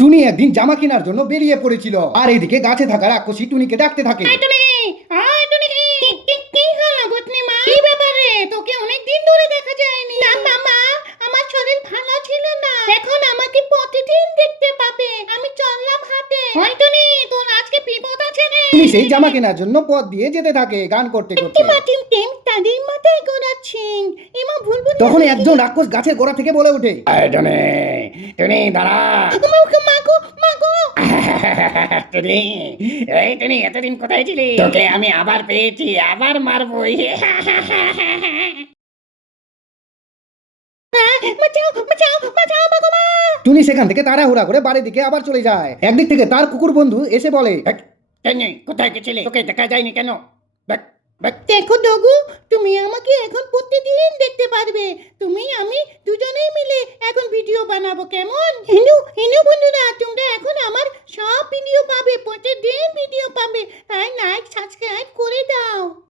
টুনি একদিন জামা কেনার জন্য বেরিয়ে পড়েছিল, আর এদিকে গাছে থাকা রাক্ষসী টুনিকে ডাকতে থাকে। তোকে অনেকদিন ধরে দেখা যায়নি। না মামা, আমার শরীর ভালো ছিল না, এখন আমাকে প্রতিদিন দেখতে পাবে। আমি চললাম হাটে। হয়তনি তোর আজকে বিপদ আছে রে। টুনি সেই জামা কেনার জন্য পথ দিয়ে যেতে থাকে গান করতে করতে। মাটির টেম তাদের মাথায় গড়াচ্ছেন। এমা ভুলবুল তখন একজন রাক্ষস গাছের গোড়া থেকে বলে ওঠে, টুনি টুনি দাঁড়া। মাগো মাগো। টুনি, এই টুনি এতদিন কোথায় ছিলি? তোকে আমি আবার পেয়েছি, আবার মারবই। বাঁচাও বাঁচাও বাঁচাও মাগো মা। টুনি সেখান থেকে তাড়াহুড়া করে বাড়ির দিকে আবার চলে যায়। একদিক থেকে তার কুকুর বন্ধু এসে বলে, কোথায় গেছিলে? তোকে দেখা যায়নি কেন? দেখো ডগু, তুমি আমাকে এখন প্রতিদিন দেখতে পারবে। তুমি আমি দুজনেই মিলে এখন ভিডিও বানাবো, কেমন? হিন্দু হিন্দু বন্ধুরা